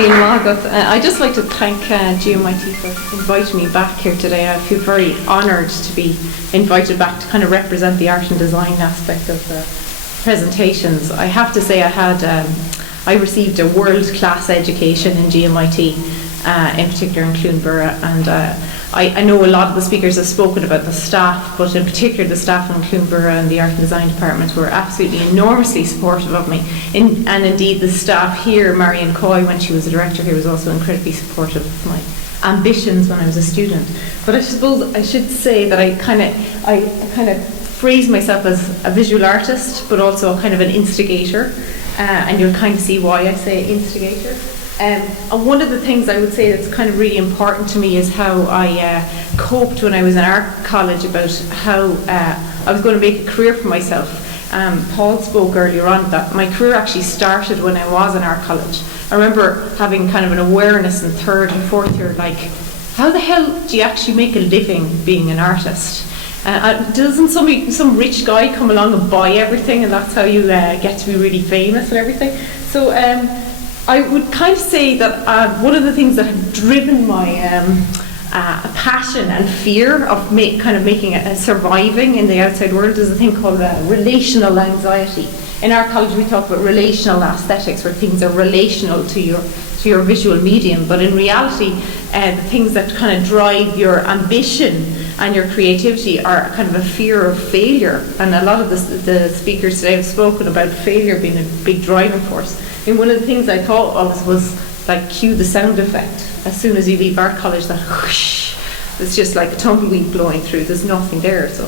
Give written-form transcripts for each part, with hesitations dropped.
Neil Margot. I'd just like to thank GMIT for inviting me back here today. I feel very honoured to be invited back to kind of represent the art and design aspect of the presentations. I have to say I received a world-class education in GMIT, in particular in Cloonborough, and I know a lot of the speakers have spoken about the staff, but in particular the staff in Cloonborough and the Art and Design Department were absolutely enormously supportive of me. And indeed the staff here, Marion Coy, when she was a director here, was also incredibly supportive of my ambitions when I was a student. But I suppose I should say that I kind of phrase myself as a visual artist, but also kind of an instigator. And you'll kind of see why I say instigator. And one of the things I would say that's kind of really important to me is how I coped when I was in art college about how I was going to make a career for myself. Paul spoke earlier on that my career actually started when I was in art college. I remember having kind of an awareness in third and fourth year, like, how the hell do you actually make a living being an artist? Doesn't some rich guy come along and buy everything, and that's how you get to be really famous and everything? So I would kind of say that one of the things that have driven my passion and fear of making surviving in the outside world is a thing called relational anxiety. In our college we talk about relational aesthetics, where things are relational to your visual medium, but in reality the things that kind of drive your ambition and your creativity are kind of a fear of failure. And a lot of the speakers today have spoken about failure being a big driving force. And one of the things I thought of was like cue the sound effect. As soon as you leave art college, that whoosh, it's just like a tumbleweed blowing through. There's nothing there. So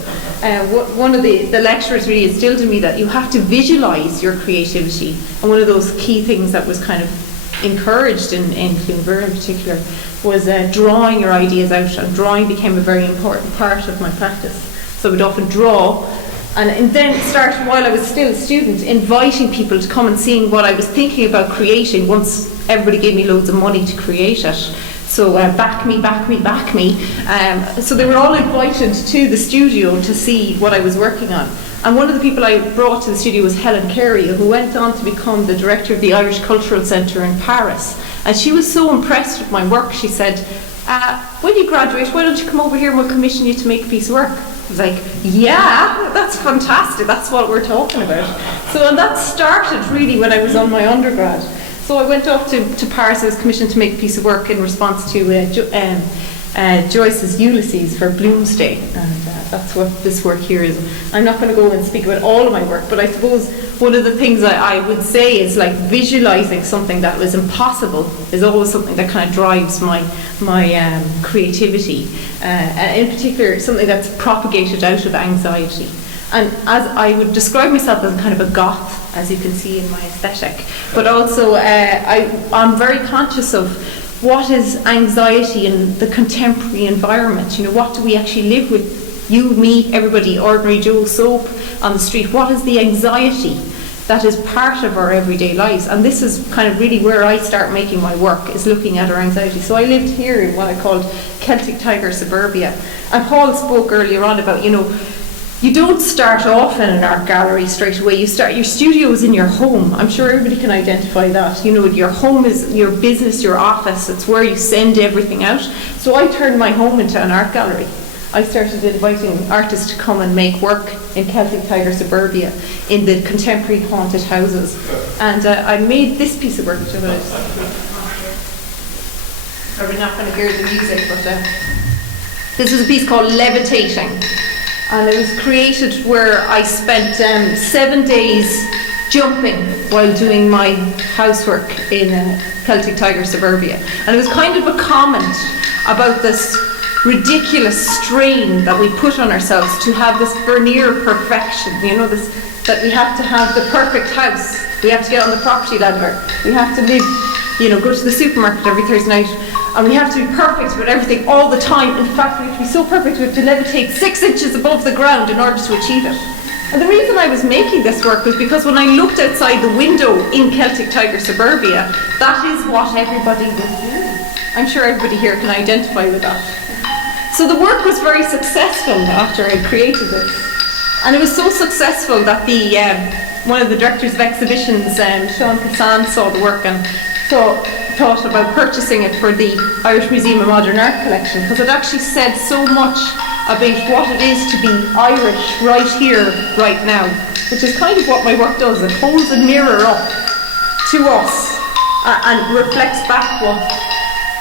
one of the lecturers really instilled in me that you have to visualise your creativity. And one of those key things that was kind of encouraged in Cloonborough in particular was drawing your ideas out. And drawing became a very important part of my practice. So I would often draw. And then start, while I was still a student, inviting people to come and seeing what I was thinking about creating once everybody gave me loads of money to create it. So back me. So they were all invited to the studio to see what I was working on. And one of the people I brought to the studio was Helen Carey, who went on to become the director of the Irish Cultural Centre in Paris. And she was so impressed with my work, she said, when you graduate, why don't you come over here and we'll commission you to make a piece of work? I was like, yeah, that's fantastic, that's what we're talking about. So and that started really when I was on my undergrad. So I went off to Paris. I was commissioned to make a piece of work in response to Joyce's Ulysses for Bloomsday, and that's what this work here is. I'm not going to go and speak about all of my work, but I suppose one of the things I would say is like visualising something that was impossible is always something that kind of drives my creativity, in particular something that's propagated out of anxiety. And as I would describe myself as kind of a goth, as you can see in my aesthetic, but also I'm very conscious of what is anxiety in the contemporary environment. You know, what do we actually live with? You, me, everybody, ordinary Joe Soap on the street. What is the anxiety that is part of our everyday lives? And this is kind of really where I start making my work, is looking at our anxiety. So I lived here in what I called Celtic Tiger suburbia. And Paul spoke earlier on about, you don't start off in an art gallery straight away. You start, your studio is in your home. I'm sure everybody can identify that. Your home is your business, your office. It's where you send everything out. So I turned my home into an art gallery. I started inviting artists to come and make work in Celtic Tiger suburbia in the contemporary haunted houses. And I made this piece of work, which I'm going to probably not going to hear the music, but this is a piece called Levitating. And it was created where I spent 7 days jumping while doing my housework in Celtic Tiger suburbia. And it was kind of a comment about this ridiculous strain that we put on ourselves to have this veneer perfection, this that we have to have the perfect house, we have to get on the property ladder, we have to live, go to the supermarket every Thursday night, and we have to be perfect with everything all the time. In fact, we have to be so perfect we have to levitate 6 inches above the ground in order to achieve it. And the reason I was making this work was because when I looked outside the window in Celtic Tiger suburbia, that is what everybody was doing. I'm sure everybody here can identify with that. So the work was very successful after I created this. And it was so successful that one of the directors of exhibitions, Sean Kassan, saw the work and thought about purchasing it for the Irish Museum of Modern Art collection, because it actually said so much about what it is to be Irish right here, right now, which is kind of what my work does. It holds a mirror up to us and reflects back what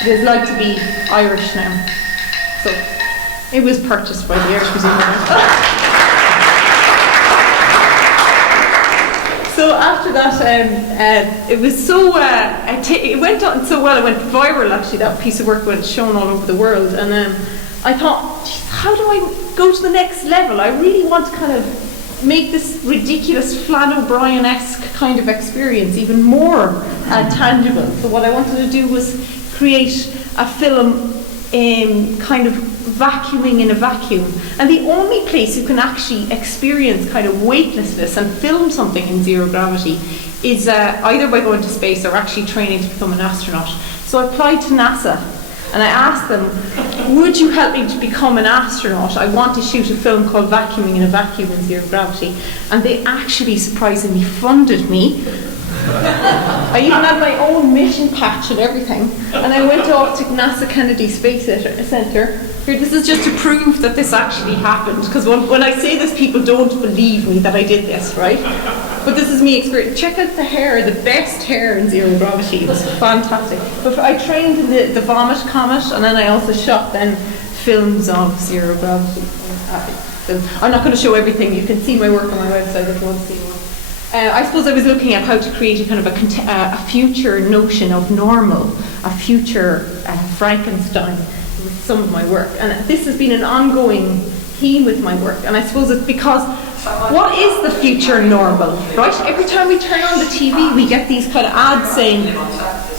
it is like to be Irish now. So it was purchased by the Irish Museum of Modern Art. So after that, it was so, it went on so well, it went viral actually, that piece of work went shown all over the world, and I thought, how do I go to the next level? I really want to kind of make this ridiculous Flann O'Brien-esque kind of experience even more tangible. So what I wanted to do was create a film kind of vacuuming in a vacuum, and the only place you can actually experience kind of weightlessness and film something in zero gravity is either by going to space or actually training to become an astronaut. So I applied to NASA and I asked them, would you help me to become an astronaut? I want to shoot a film called Vacuuming in a Vacuum in Zero Gravity, and they actually surprisingly funded me. I even had my own mission patch and everything, and I went off to NASA Kennedy Space Center. Here, this is just to prove that this actually happened, because when I say this, people don't believe me that I did this, right? But this is me experience. Check out the hair, the best hair in zero gravity. It was fantastic. But I trained in the Vomit Comet, and then I also shot then films of zero gravity. I'm not going to show everything. You can see my work on my website if you want to see more. I suppose I was looking at how to create a kind of a future notion of normal, a future Frankenstein with some of my work. And this has been an ongoing theme with my work. And I suppose it's because, what is the future normal, right? Every time we turn on the TV, we get these kind of ads saying,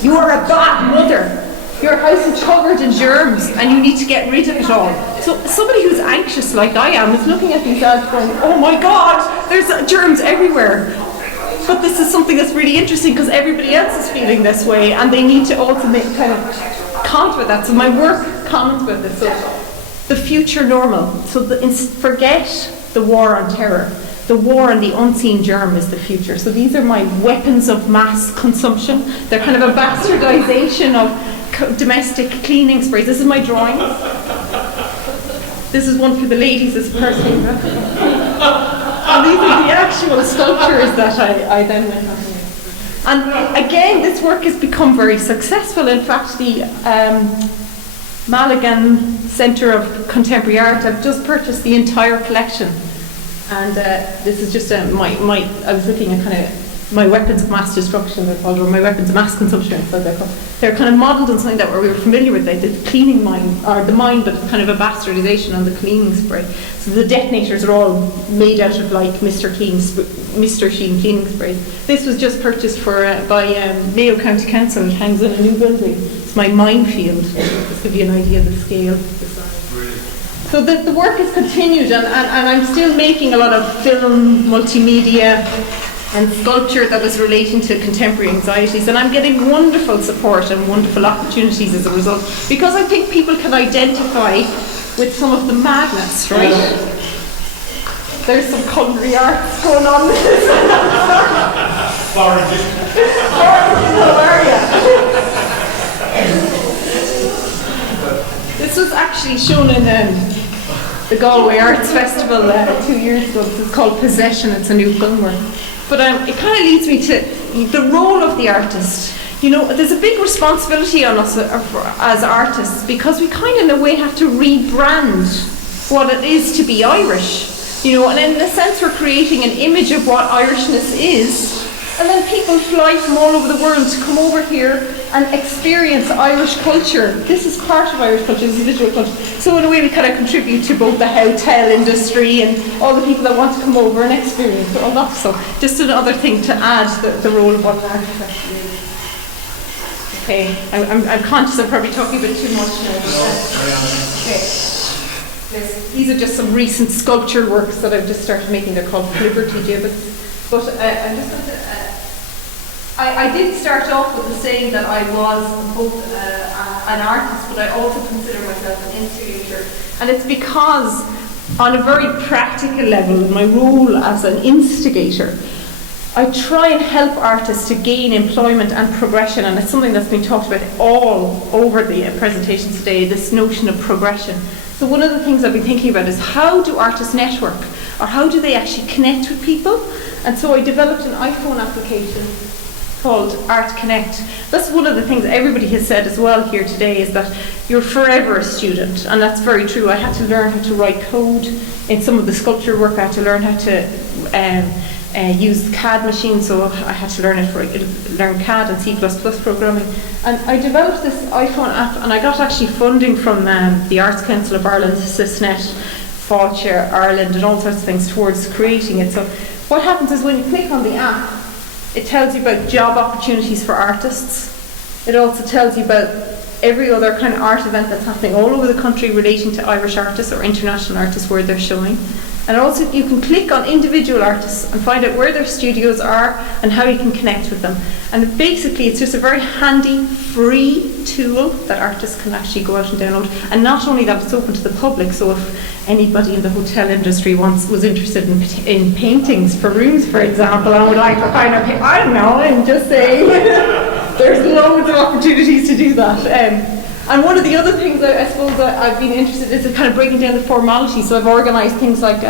you're a bad mother. Your house is covered in germs and you need to get rid of it all. So somebody who's anxious like I am is looking at these ads going, oh my God, there's germs everywhere. But this is something that's really interesting because everybody else is feeling this way, and they need to also kind of comment with that. So my work comments with this. So the future normal. So forget the war on terror. The war on the unseen germ is the future. So these are my weapons of mass consumption. They're kind of a bastardization of domestic cleaning sprays. This is my drawing. This is one for the ladies, this person. And these are the actual sculptures that I then went on to make. And again, this work has become very successful. In fact, the Malaghan Centre of Contemporary Art have just purchased the entire collection. And this is just I was looking at kind of my weapons of mass destruction, they're called, or my weapons of mass consumption, so they're kind of modelled on something that we were familiar with, like the cleaning mine, or the mine, but kind of a bastardization on the cleaning spray. So the detonators are all made out of like Mr. Sheen cleaning spray. This was just purchased by Mayo County Council. It hangs in a new building. It's my minefield, just to give you an idea of the scale. So the work has continued, and I'm still making a lot of film, multimedia, and sculpture that is relating to contemporary anxieties, and I'm getting wonderful support and wonderful opportunities as a result, because I think people can identify with some of the madness, right? There's some culinary arts going on with this. This was actually shown in the Galway Arts Festival 2 years ago. This is called Possession. It's a new film work. But it kind of leads me to the role of the artist. You know, there's a big responsibility on us as artists, because we kind of in a way have to rebrand what it is to be Irish. You know, and in a sense we're creating an image of what Irishness is, and then people fly from all over the world to come over here and experience Irish culture. This is part of Irish culture, this is visual culture. So in a way we kind of contribute to both the hotel industry and all the people that want to come over and experience all that. So just another thing to add the role of what an artist actually is. Okay, I'm conscious I'm probably talking a bit too much now. Okay. These are just some recent sculpture works that I've just started making. They're called Liberty Gibbets. But I'm just going to... I did start off with the saying that I was both an artist, but I also consider myself an instigator. And it's because, on a very practical level, my role as an instigator, I try and help artists to gain employment and progression, and it's something that's been talked about all over the presentations today, this notion of progression. So one of the things I've been thinking about is how do artists network, or how do they actually connect with people? And so I developed an iPhone application called Art Connect. That's one of the things everybody has said as well here today, is that you're forever a student, and that's very true. I had to learn how to write code in some of the sculpture work. I had to learn how to use CAD machines, so I had to learn CAD and C++ programming. And I developed this iPhone app, and I got actually funding from the Arts Council of Ireland, SysNet, Fáilte Ireland, and all sorts of things towards creating it. So what happens is when you click on the app, it tells you about job opportunities for artists. It also tells you about every other kind of art event that's happening all over the country relating to Irish artists or international artists where they're showing. And also you can click on individual artists and find out where their studios are and how you can connect with them. And basically it's just a very handy, free tool that artists can actually go out and download. And not only that, it's open to the public, so if anybody in the hotel industry was interested in paintings for rooms, for example, and would like to kind of, I don't know, I'm just saying, there's loads of opportunities to do that. And one of the other things I suppose that I've been interested in is kind of breaking down the formality. So I've organised things like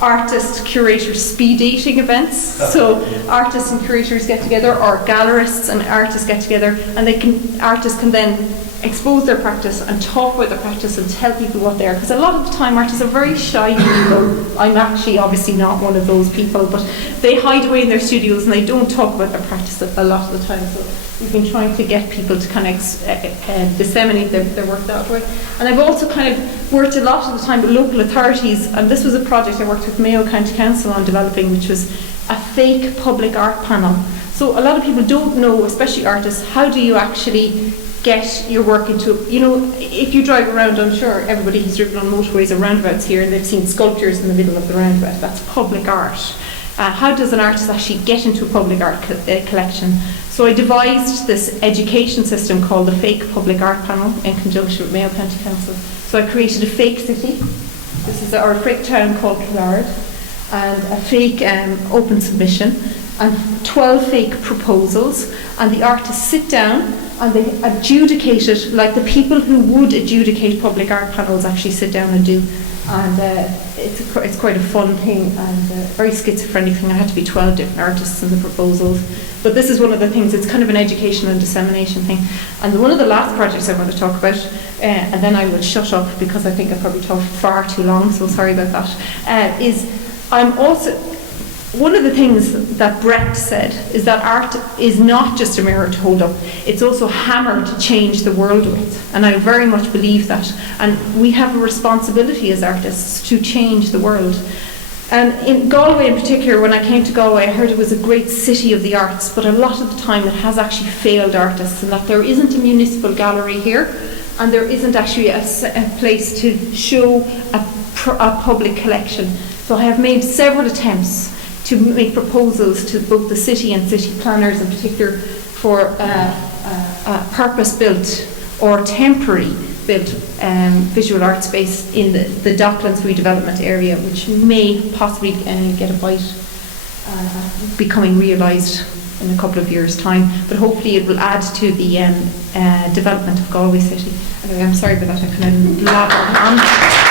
artist curator speed dating events. So artists and curators get together, or gallerists and artists get together, and artists can then expose their practice and talk about their practice and tell people what they are. Because a lot of the time artists are very shy people. I'm actually obviously not one of those people, but they hide away in their studios and they don't talk about their practice a lot of the time. So we've been trying to get people to kind of disseminate their work that way. And I've also kind of worked a lot of the time with local authorities, and this was a project I worked with Mayo County Council on developing, which was a fake public art panel. So a lot of people don't know, especially artists, how do you actually get your work into, if you drive around, I'm sure everybody has driven on motorways or roundabouts here and they've seen sculptures in the middle of the roundabout. That's public art. How does an artist actually get into a public art collection? So I devised this education system called the Fake Public Art Panel in conjunction with Mayo County Council. So I created a fake city. This is our fake town called Killard, and a fake open submission, and 12 fake proposals, and the artists sit down and they adjudicate it like the people who would adjudicate public art panels actually sit down and do. And it's quite a fun thing and very schizophrenic thing. There had to be 12 different artists in the proposals. But this is one of the things, it's kind of an education and dissemination thing. And one of the last projects I want to talk about, and then I will shut up because I think I probably talked far too long, so sorry about that, is I'm also, one of the things that Brecht said is that art is not just a mirror to hold up, it's also a hammer to change the world with. And I very much believe that. And we have a responsibility as artists to change the world. And in Galway in particular, when I came to Galway, I heard it was a great city of the arts, but a lot of the time it has actually failed artists, and that there isn't a municipal gallery here, and there isn't actually a place to show a public collection. So I have made several attempts to make proposals to both the city and city planners in particular for a purpose-built or temporary built visual art space in the Docklands redevelopment area, which may possibly get a bite becoming realised in a couple of years' time, but hopefully it will add to the development of Galway City. Anyway, I'm sorry about that, I kind of blabbered on.